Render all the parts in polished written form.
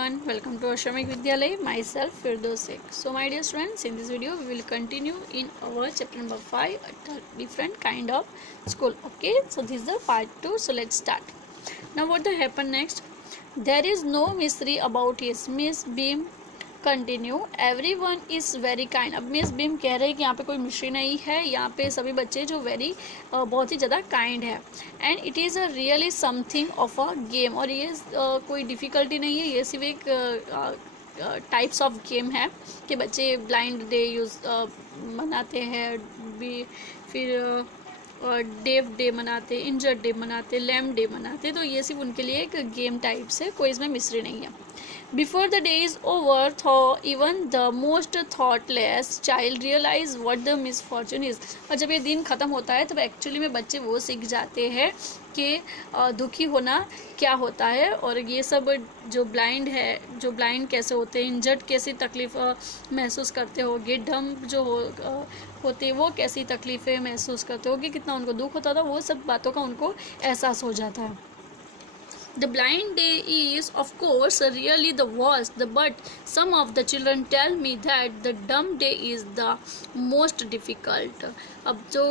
everyone, welcome to Ashramik Vidyalay, myself Firdaus Sheikh. So my dear students, in this video we will continue in our chapter number 5, a different kind of school. Okay, so this is the part 2, so let's start. Now what will happen next? There is no mystery about his Miss Beam continue every one is very kind. अब miss beam कह रहे हैं कि यहाँ पे कोई mystery नहीं है, यहाँ पे सभी बच्चे जो बहुत ही ज़्यादा काइंड है and it is a really something of a game. और ये कोई डिफ़िकल्टी नहीं है, ये सिर्फ एक टाइप्स ऑफ गेम है कि बच्चे ब्लाइंड डे मनाते हैं, फिर डेव डे मनाते, इंजर्ड डे मनाते, लैम डे मनाते, तो ये सिर्फ उनके लिए एक गेम टाइप्स है, कोई इसमें मिस्ट्री नहीं है। Before the day is over, even the most thoughtless child realize what the misfortune is. और जब ये दिन ख़त्म होता है तब एक्चुअली में बच्चे वो सीख जाते हैं कि दुखी होना क्या होता है, और ये सब जो ब्लाइंड है, जो ब्लाइंड कैसे होते हैं, इंजर्ड कैसी तकलीफ़ महसूस करते होगे, डम जो होते वो कैसी तकलीफ़ें महसूस करते होगे, कितना उनको दुख होता था, वो सब बातों का उनको एहसास हो जाता है। The blind day is, of course, really the worst, but some of the children tell me that the dumb day is the most difficult. अब जो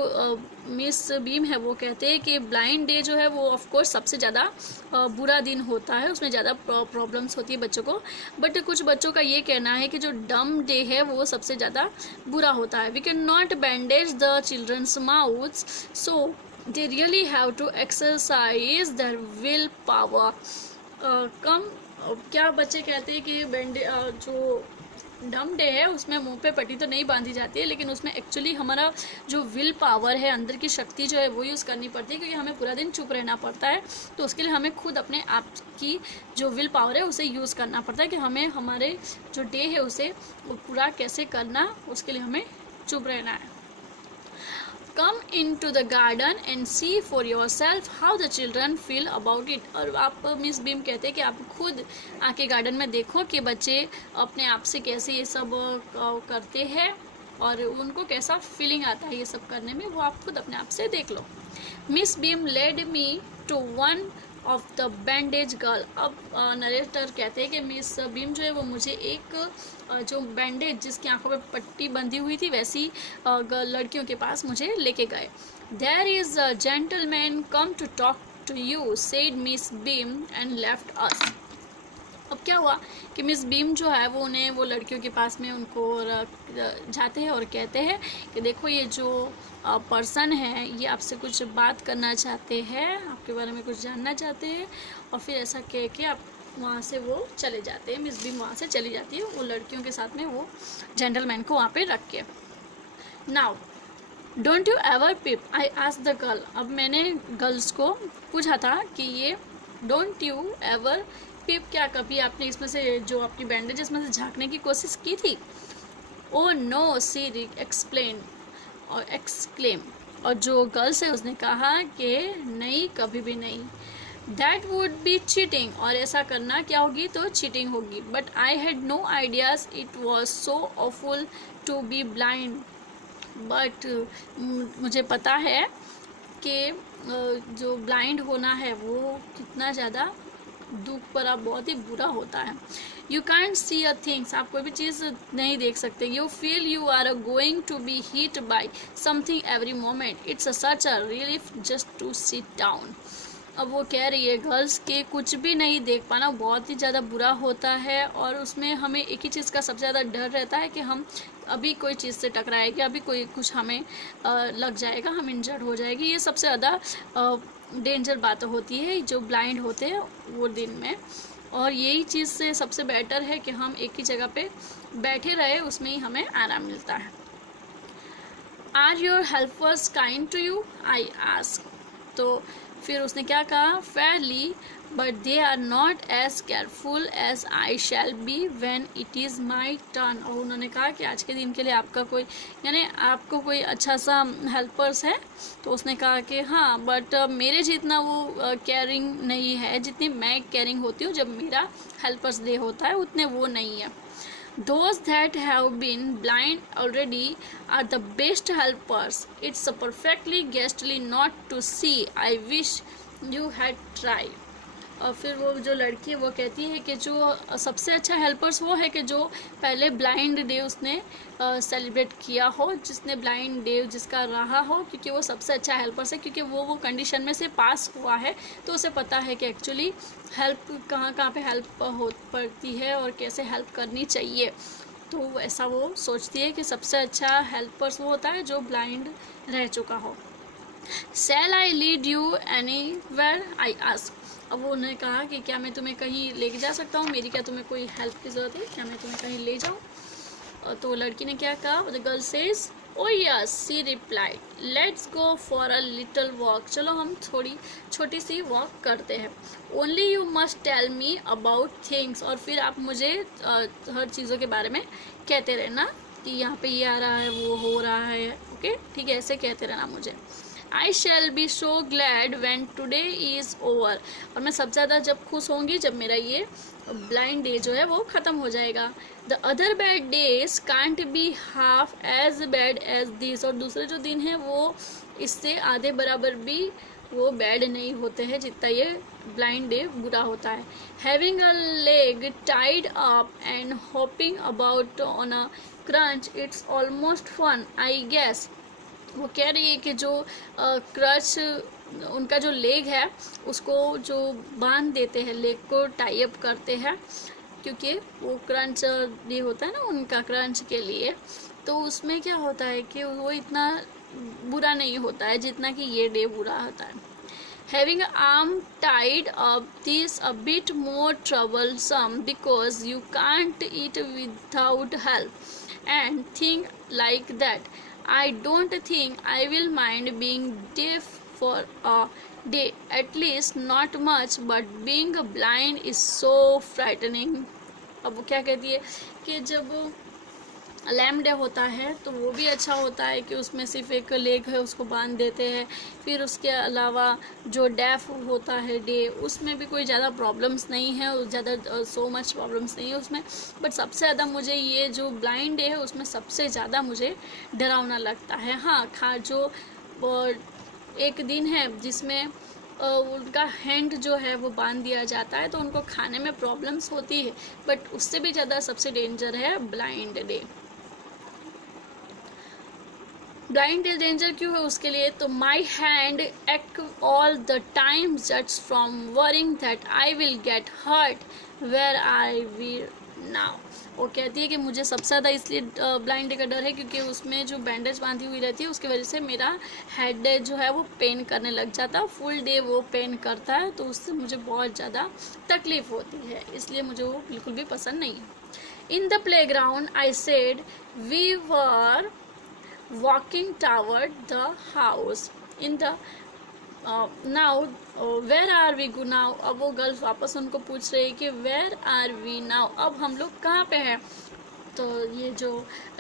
मिस बीम है वो कहते हैं कि ब्लाइंड डे जो है वो ऑफ कोर्स सबसे ज़्यादा बुरा दिन होता है, उसमें ज़्यादा प्रॉब्लम्स होती है बच्चों को, बट कुछ बच्चों का ये कहना है कि जो डम डे है वो सबसे ज़्यादा बुरा होता है। We can not bandage the childrens mouths, so they really have to exercise their will power. क्या बच्चे कहते हैं कि जो डम डे है उसमें मुंह पे पट्टी तो नहीं बांधी जाती है, लेकिन उसमें एक्चुअली हमारा जो विल पावर है, अंदर की शक्ति जो है वो यूज़ करनी पड़ती है, क्योंकि हमें पूरा दिन चुप रहना पड़ता है। तो उसके लिए हमें खुद अपने आप की जो विल पावर है उसे यूज़ करना पड़ता है कि हमें हमारे जो डे है उसे पूरा कैसे करना, उसके लिए हमें चुप रहना है। Come into the garden and see for yourself how the children feel about it. और आप मिस बीम कहते हैं कि आप खुद आके गार्डन में देखो कि बच्चे अपने आप से कैसे ये सब करते हैं और उनको कैसा फीलिंग आता है ये सब करने में, वो आप खुद अपने आप से देख लो। Miss Beam led me to one of the bandage girl. अब नरेटर कहते हैं कि मिस बीम जो है वो मुझे एक जो बैंडेज जिसकी आंखों पे पट्टी बंधी हुई थी वैसी लड़कियों के पास मुझे लेके गए। There is a gentleman come to talk to you said miss Beam and left us. अब क्या हुआ कि मिस बीम जो है वो उन्हें वो लड़कियों के पास में उनको जाते हैं और कहते हैं कि देखो ये जो पर्सन है ये आपसे कुछ बात करना चाहते हैं, आपके बारे में कुछ जानना चाहते हैं, और फिर ऐसा कह के आप वहाँ से वो चले जाते हैं। मिस बीम वहाँ से चली जाती है वो लड़कियों के साथ में, वो जेंटलमैन को वहाँ पे रख के। Now don't you ever pip, I asked the girl. अब मैंने गर्ल्स को पूछा था कि ये डोंट यू एवर पिप, क्या कभी आपने इसमें से जो आपकी बैंडेज इसमें से झाँकने की कोशिश की थी? ओ नो, सी एक्सप्लेन और एक्सक्लेम। और जो गर्ल्स है उसने कहा कि नहीं, कभी भी नहीं। दैट वुड बी चीटिंग, और ऐसा करना क्या होगी तो चीटिंग होगी। But I had no ideas it was so awful to be blind. बट मुझे पता है कि जो ब्लाइंड होना है वो कितना ज़्यादा दुख भरा, बहुत ही बुरा होता है। You can't see a things, आप कोई भी चीज़ नहीं देख सकते। You feel you are going to be hit by something every moment, it's such a relief just to sit down. अब वो कह रही है गर्ल्स के कुछ भी नहीं देख पाना बहुत ही ज़्यादा बुरा होता है, और उसमें हमें एक ही चीज़ का सबसे ज़्यादा डर रहता है कि हम अभी कोई चीज़ से टकराएगी, अभी कोई कुछ हमें लग जाएगा, हम इंजर्ड हो जाएगी। ये सबसे ज़्यादा डेंजर बात होती है जो ब्लाइंड होते हैं वो दिन में, और यही चीज़ से सबसे बेटर है कि हम एक ही जगह पे बैठे रहे, उसमें ही हमें आराम मिलता है। Are your helpers kind to you, I ask. तो फिर उसने क्या कहा, fairly but they are not as careful as I shall be when it is my turn. और उन्होंने कहा कि आज के दिन के लिए आपका कोई, यानी आपको कोई अच्छा सा हेल्पर्स है? तो उसने कहा कि हाँ, बट मेरे जितना वो केयरिंग नहीं है जितनी मैं केयरिंग होती हूँ जब मेरा हेल्पर्स डे होता है, उतने वो नहीं है। Those that have been blind already are the best helpers. It's perfectly ghastly not to see. I wish you had tried. फिर वो जो लड़की है वो कहती है कि जो सबसे अच्छा हेल्पर्स वो है कि जो पहले ब्लाइंड डे उसने सेलिब्रेट किया हो, जिसने ब्लाइंड डे जिसका रहा हो, क्योंकि वो सबसे अच्छा हेल्पर्स है, क्योंकि वो कंडीशन में से पास हुआ है, तो उसे पता है कि एक्चुअली हेल्प कहाँ कहाँ पे हेल्प हो पड़ती है और कैसे हेल्प करनी चाहिए। तो ऐसा वो सोचती है कि सबसे अच्छा हेल्पर्स वो होता है जो ब्लाइंड रह चुका हो। Shall I lead you anywhere? I ask. अब वो उन्होंने कहा कि क्या मैं तुम्हें कहीं लेके जा सकता हूँ, मेरी क्या तुम्हें कोई हेल्प की ज़रूरत है, क्या मैं तुम्हें कहीं ले जाऊँ। तो लड़की ने क्या कहा, the girl says oh yes, she replied, let's go for a little walk, चलो हम थोड़ी छोटी सी वॉक करते हैं। Only you must tell me about things, और फिर आप मुझे हर चीज़ों के बारे में कहते रहना कि यहाँ पे ये आ रहा है, वो हो रहा है, ओके ठीक है, ऐसे कहते रहना मुझे। I shall be so glad when today is over, और मैं सबसे ज़्यादा जब खुश होंगी जब मेरा ये ब्लाइंड डे जो है वो ख़त्म हो जाएगा। The other bad days can't be half as bad as this, और दूसरे जो दिन हैं वो इससे आधे बराबर भी वो बैड नहीं होते हैं जितना ये ब्लाइंड डे बुरा होता है। Having a leg tied up and hopping about on a crunch, it's almost fun, I guess. वो कह रही है कि जो क्रच उनका जो लेग है उसको जो बांध देते हैं, लेग को टाई अप करते हैं, क्योंकि वो क्रंच डे होता है ना उनका, क्रंच के लिए, तो उसमें क्या होता है कि वो इतना बुरा नहीं होता है जितना कि ये डे बुरा होता है। Having an arm tied up this a bit more troublesome because you can't eat without help and things like that. I don't think I will mind being deaf for a day, at least not much, but being blind is so frightening. अब वो क्या कहती है कि जब lamb day होता है तो वो भी अच्छा होता है कि उसमें सिर्फ एक लेग है उसको बांध देते हैं, फिर उसके अलावा जो डेफ होता है डे उसमें भी कोई ज़्यादा प्रॉब्लम्स नहीं है, ज़्यादा सो मच प्रॉब्लम्स नहीं है उसमें, बट सबसे ज़्यादा मुझे ये जो ब्लाइंड डे है उसमें सबसे ज़्यादा मुझे डरावना लगता है। हाँ जो एक दिन है जिसमें उनका हैंड जो है वो बांध दिया जाता है तो उनको खाने में प्रॉब्लम्स होती है, बट उससे भी ज़्यादा सबसे डेंजर है blind day. Blind day danger क्यों है उसके लिए, तो my hand ached all the time just from worrying that I will get hurt where I will now. वो कहती है कि मुझे सबसे ज़्यादा इसलिए ब्लाइंड डे का डर है क्योंकि उसमें जो बैंडेज बांधी हुई रहती है उसकी वजह से मेरा हेड जो है वो पेन करने लग जाता है, फुल डे वो पेन करता है, तो उससे मुझे बहुत ज़्यादा तकलीफ़ होती है, इसलिए मुझे वो बिल्कुल भी पसंद नहीं है। In the playground I said we were walking toward the house in the now where are we go now। अब वो गर्ल्स वापस उनको पूछ रही है कि where are we now, अब हम लोग कहाँ पे हैं। तो ये जो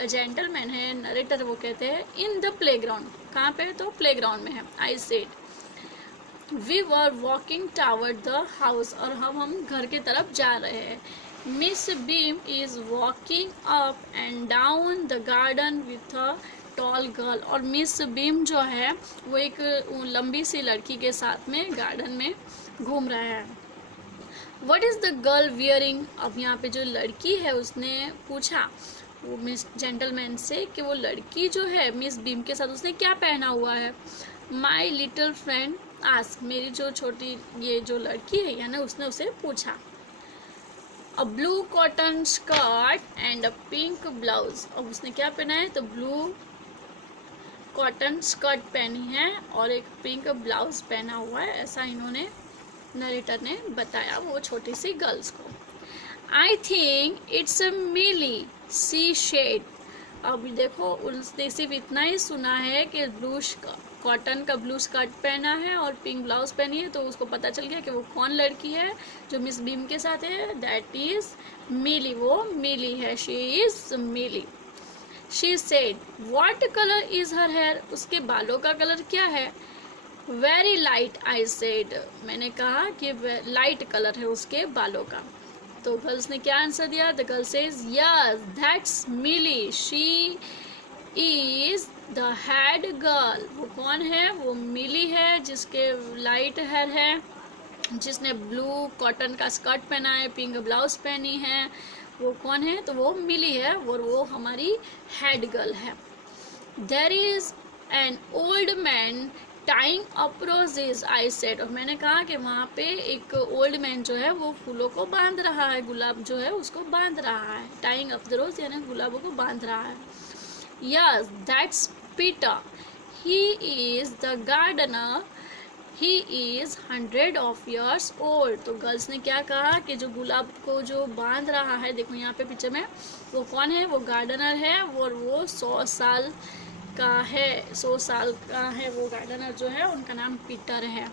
जेंटलमैन है नरेटर वो कहते हैं इन द प्ले ग्राउंड, कहाँ पे, तो प्ले ग्राउंड में है। I said we were walking toward the house, और हम घर की तरफ जा रहे हैं। Miss Beam is walking up and down the garden with a tall girl, और मिस बीम जो है वो एक लंबी सी लड़की के साथ में गार्डन में घूम रहा है। What is the girl wearing, अब यहाँ पे जो लड़की है उसने पूछा वो मिस जेंटलमैन से कि वो लड़की जो है मिस बीम के साथ उसने क्या पहना हुआ है। माई लिटिल फ्रेंड आस्क, मेरी जो छोटी ये जो लड़की है यानी उसने उसे पूछा। A blue cotton skirt and a pink blouse, अब उसने क्या पहना है, तो ब्लू कॉटन स्कर्ट पहनी है और एक पिंक ब्लाउज पहना हुआ है, ऐसा इन्होंने नरेटर ने बताया वो छोटी सी गर्ल्स को। I think it's Milly she said, अब देखो उसने सिर्फ इतना ही सुना है कि ब्लू कॉटन का ब्लू स्कर्ट पहना है और पिंक ब्लाउज पहनी है, तो उसको पता चल गया कि वो कौन लड़की है जो मिस बीम के साथ है, दैट इज मिली, वो मिली है, she is Milly. She said what colour is her hair, उसके बालों का कलर क्या है। वेरी लाइट आई सेड, मैंने कहा कि लाइट कलर है उसके बालों का, तो गर्ल्स ने क्या आंसर दिया, the girl says yes that's Milly, she is the head girl, वो कौन है, वो मिली है जिसके लाइट हेयर है जिसने ब्लू कॉटन का स्कर्ट पहना है, पिंक ब्लाउज पहनी है, वो कौन है? तो वो मिली है और वो हमारी हेड गर्ल है। There is an old man tying up roses, I said, और मैंने कहा कि वहाँ पे एक ओल्ड मैन जो है वो फूलों को बांध रहा है, गुलाब जो है उसको बांध रहा है। टाइंग अप द रोज यानी गुलाबों को बांध रहा है। Yes, that's Peter, he is the gardener, he is 100 of years old. तो गर्ल्स ने क्या कहा कि जो गुलाब को जो बांध रहा है, देखो यहाँ पे पिक्चर में, वो कौन है? वो गार्डनर है और वो 100 साल का है, 100 साल का है वो गार्डनर जो है, उनका नाम पीटर है।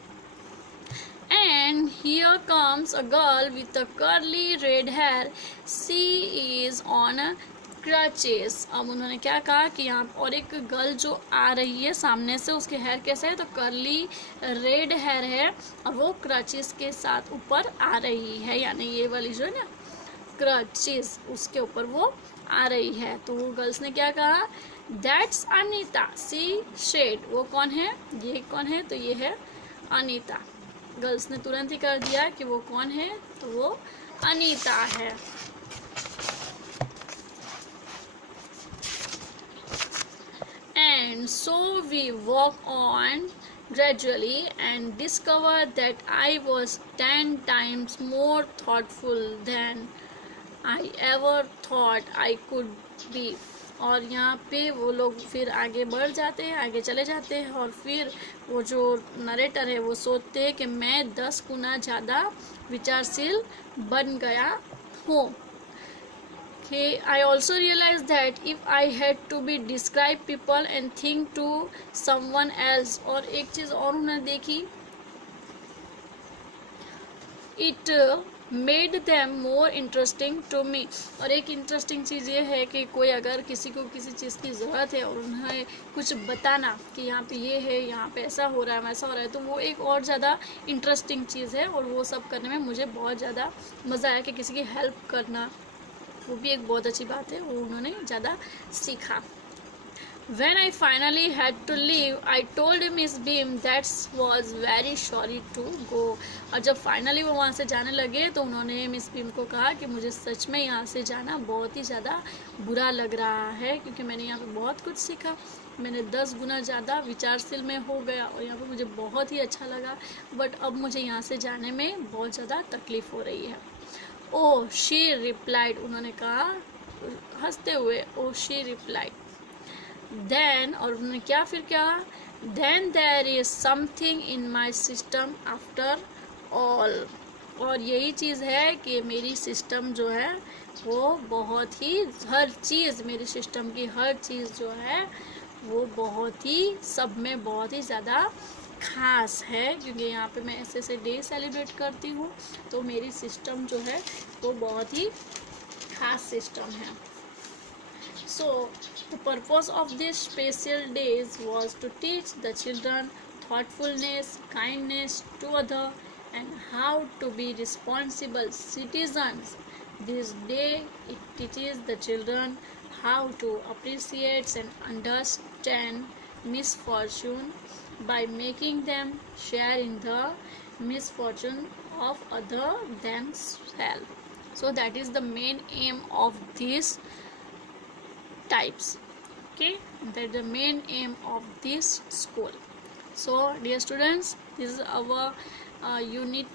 And here comes a girl with a curly red hair, she is on crutches. अब उन्होंने क्या कहा कि यहाँ और एक गर्ल जो आ रही है सामने से, उसके हेयर कैसा है? तो कर्ली रेड हेयर है और वो क्रचेस के साथ ऊपर आ रही है, यानी ये वाली जो है ना क्रचेस, उसके ऊपर वो आ रही है। तो वो गर्ल्स ने क्या कहा? That's Anita, she said. वो कौन है? ये कौन है? तो ये है अनीता। गर्ल्स ने तुरंत ही कर दिया कि वो कौन है? तो वो अनीता है। And so we walk on gradually and discover that I was 10 times more thoughtful than I ever thought I could be। और यहाँ पे वो लोग फिर आगे बढ़ जाते हैं, आगे चले जाते हैं, और फिर वो जो नरेटर है वो सोचते हैं कि मैं 10 गुना ज़्यादा विचारशील बन गया हूँ। I also realized that if I had to be describe people and think to someone else, और एक चीज़ और उन्होंने देखी, it made them more interesting to me। और एक इंटरेस्टिंग चीज़ ये है कि कोई अगर किसी को किसी चीज़ की ज़रूरत है और उन्हें कुछ बताना कि यहाँ पे ये है, यहाँ पे ऐसा हो रहा है, वैसा हो रहा है, तो वो एक और ज़्यादा इंटरेस्टिंग चीज़ है। और वो सब करने में मुझे बहुत ज़्यादा मज़ा आया कि किसी की हेल्प करना, वो भी एक बहुत अच्छी बात है, वो उन्होंने ज़्यादा सीखा। When I finally had to leave, I told Miss Beam that was very sorry to go। और जब फाइनली वो वहाँ से जाने लगे तो उन्होंने मिस बीम को कहा कि मुझे सच में यहाँ से जाना बहुत ही ज़्यादा बुरा लग रहा है, क्योंकि मैंने यहाँ पे बहुत कुछ सीखा, मैंने 10 गुना ज़्यादा विचारशील में हो गया और यहाँ पे मुझे बहुत ही अच्छा लगा, बट अब मुझे यहाँ से जाने में बहुत ज़्यादा तकलीफ़ हो रही है। ओह शी रिप्लाइड, उन्होंने कहा हंसते हुए, ओह शी रिप्लाइड। देन, और उन्होंने क्या फिर क्या? Then there is something in my system after all. और यही चीज़ है कि मेरी सिस्टम जो है वो बहुत ही, हर चीज़ मेरी सिस्टम की हर चीज़ जो है वो बहुत ही, सब में बहुत ही ज़्यादा खास है, क्योंकि यहाँ पे मैं ऐसे ऐसे डे सेलिब्रेट करती हूँ, तो मेरी सिस्टम जो है वो बहुत ही खास सिस्टम है। So the purpose of this special days was to teach the children thoughtfulness, kindness to other, and how to be responsible citizens. This day it teaches the children how to appreciate and understand misfortune by making them share in the misfortune of other themselves. So that is the main aim of these types. Okay, that is the main aim of this school. So dear students, this is our unit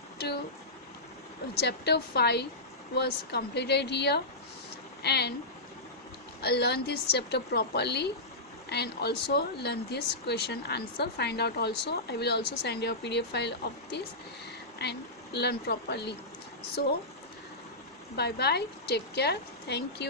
chapter 5 was completed here, and learn this chapter properly and also learn this question answer, find out also. I will also send you a PDF file of this and learn properly. So bye bye, take care, thank you.